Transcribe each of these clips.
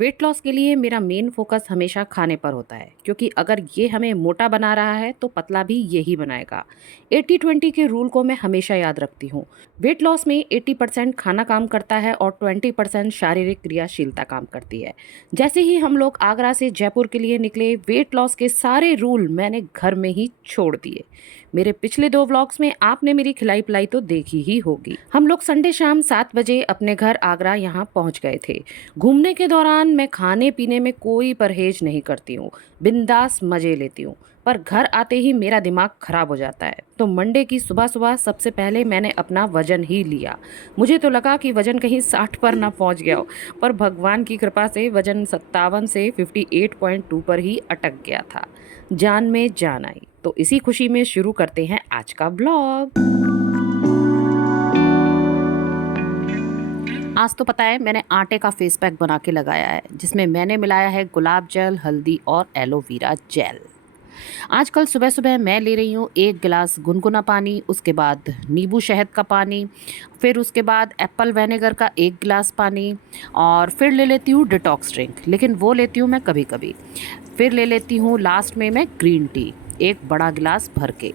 Weight loss के लिए मेरा मेन फोकस हमेशा खाने पर होता है, क्योंकि अगर ये हमें मोटा बना रहा है तो पतला भी यही बनाएगा। 80-20 के रूल को मैं हमेशा याद रखती हूँ। वेट लॉस में 80% खाना काम करता है और 20% शारीरिक क्रियाशीलता काम करती है। जैसे ही हम लोग आगरा से जयपुर के लिए निकले, वेट लॉस के सारे रूल मैंने घर में ही छोड़ दिए। मेरे पिछले 2 व्लॉग्स में आपने मेरी खिलाई पिलाई तो देखी ही होगी। हम लोग संडे शाम 7 बजे अपने घर आगरा यहाँ पहुँच गए थे। घूमने के दौरान मैं खाने पीने में कोई परहेज नहीं करती हूँ, बिंदास मजे लेती हूँ। पर घर आते ही मेरा दिमाग खराब हो जाता है। तो मंडे की सुबह सुबह सबसे पहले मैंने अपना वजन ही लिया। मुझे तो लगा कि वजन कहीं 60 पर ना पहुंच गया हो, पर भगवान की कृपा से वजन 57 से 58.2 पर ही अटक गया था। जान में जान आई। तो इसी खुशी में शुरू करते हैं आज का ब्लॉग। आज तो पता है मैंने आटे का फेस पैक बना के लगाया है, जिसमें मैंने मिलाया है गुलाब जल, हल्दी और एलोवेरा जेल। आजकल सुबह सुबह मैं ले रही हूँ 1 गिलास गुनगुना पानी, उसके बाद नींबू शहद का पानी, फिर उसके बाद एप्पल विनेगर का 1 गिलास पानी, और फिर ले लेती हूँ डिटॉक्स ड्रिंक, लेकिन वो लेती हूँ मैं कभी कभी। फिर ले लेती हूँ लास्ट में मैं ग्रीन टी, 1 बड़ा गिलास भर के।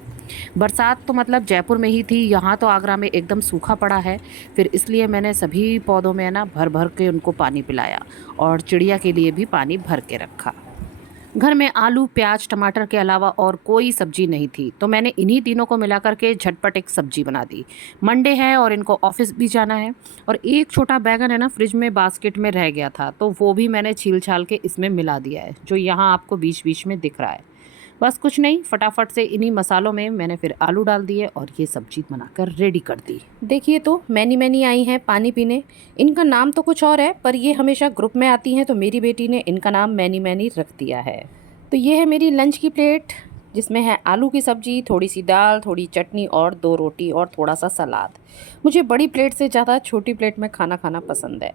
बरसात तो मतलब जयपुर में ही थी, यहाँ तो आगरा में एकदम सूखा पड़ा है। फिर इसलिए मैंने सभी पौधों में ना भर भर के उनको पानी पिलाया, और चिड़िया के लिए भी पानी भर के रखा। घर में आलू, प्याज, टमाटर के अलावा और कोई सब्जी नहीं थी, तो मैंने इन्हीं तीनों को मिलाकर के झटपट एक सब्जी बना दी। मंडे है और इनको ऑफिस भी जाना है। और एक छोटा बैगन है ना, फ्रिज में बास्केट में रह गया था, तो वो भी मैंने छील छाल के इसमें मिला दिया है, जो यहाँ आपको बीच बीच में दिख रहा है। बस कुछ नहीं, फटाफट से इन्हीं मसालों में मैंने फिर आलू डाल दिए और ये सब्जी बनाकर रेडी कर दी। देखिए तो मैनी मैनी आई हैं पानी पीने। इनका नाम तो कुछ और है, पर ये हमेशा ग्रुप में आती हैं, तो मेरी बेटी ने इनका नाम मैनी मैनी रख दिया है। तो ये है मेरी लंच की प्लेट, जिसमें है आलू की सब्जी, थोड़ी सी दाल, थोड़ी चटनी और 2 रोटी और थोड़ा सा सलाद। मुझे बड़ी प्लेट से ज़्यादा छोटी प्लेट में खाना खाना पसंद है।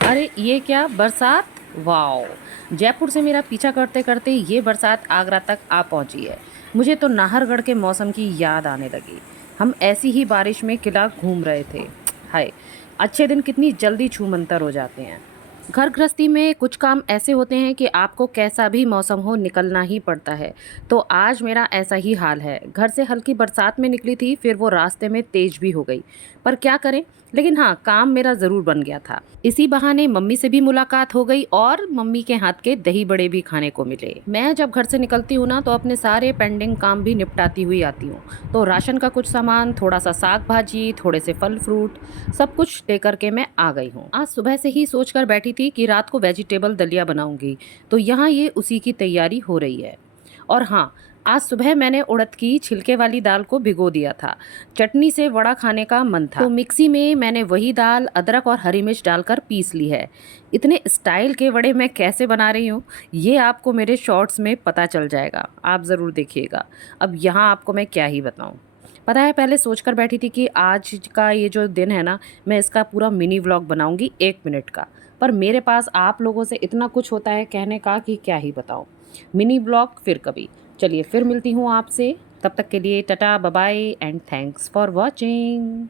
अरे ये क्या बरसात! वाओ! जयपुर से मेरा पीछा करते करते ये बरसात आगरा तक आ पहुंची है। मुझे तो नाहरगढ़ के मौसम की याद आने लगी। हम ऐसी ही बारिश में किला घूम रहे थे। हाय, अच्छे दिन कितनी जल्दी छूमंतर हो जाते हैं। घर गृहस्थी में कुछ काम ऐसे होते हैं कि आपको कैसा भी मौसम हो निकलना ही पड़ता है। तो आज मेरा ऐसा ही हाल है। घर से हल्की बरसात में निकली थी, फिर वो रास्ते में तेज भी हो गई। पर क्या करें, लेकिन हाँ, काम मेरा ज़रूर बन गया था। इसी बहाने मम्मी से भी मुलाकात हो गई और मम्मी के हाथ के दही बड़े भी खाने को मिले। मैं जब घर से निकलती हूँ ना, तो अपने सारे पेंडिंग काम भी निपटाती हुई आती हूँ। तो राशन का कुछ सामान, थोड़ा सा साग भाजी, थोड़े से फल फ्रूट, सब कुछ लेकर के मैं आ गई हूँ। आज सुबह से ही सोच कर बैठी थी कि रात को वेजिटेबल दलिया बनाऊंगी, तो यहाँ ये उसी की तैयारी हो रही है। और हाँ, आज सुबह मैंने उड़द की छिलके वाली दाल को भिगो दिया था। चटनी से वड़ा खाने का मन था, तो मिक्सी में मैंने वही दाल, अदरक और हरी मिर्च डालकर पीस ली है। इतने स्टाइल के वड़े मैं कैसे बना रही हूँ, ये आपको मेरे शॉर्ट्स में पता चल जाएगा, आप ज़रूर देखिएगा। अब यहाँ आपको मैं क्या ही बताऊँ। पता है, पहले सोच कर बैठी थी कि आज का ये जो दिन है ना, मैं इसका पूरा मिनी व्लॉग बनाऊंगी 1 मिनट का। पर मेरे पास आप लोगों से इतना कुछ होता है कहने का कि क्या ही बताऊं। मिनी व्लॉग फिर कभी। चलिए फिर मिलती हूँ आपसे, तब तक के लिए tata bye bye and thanks for watching.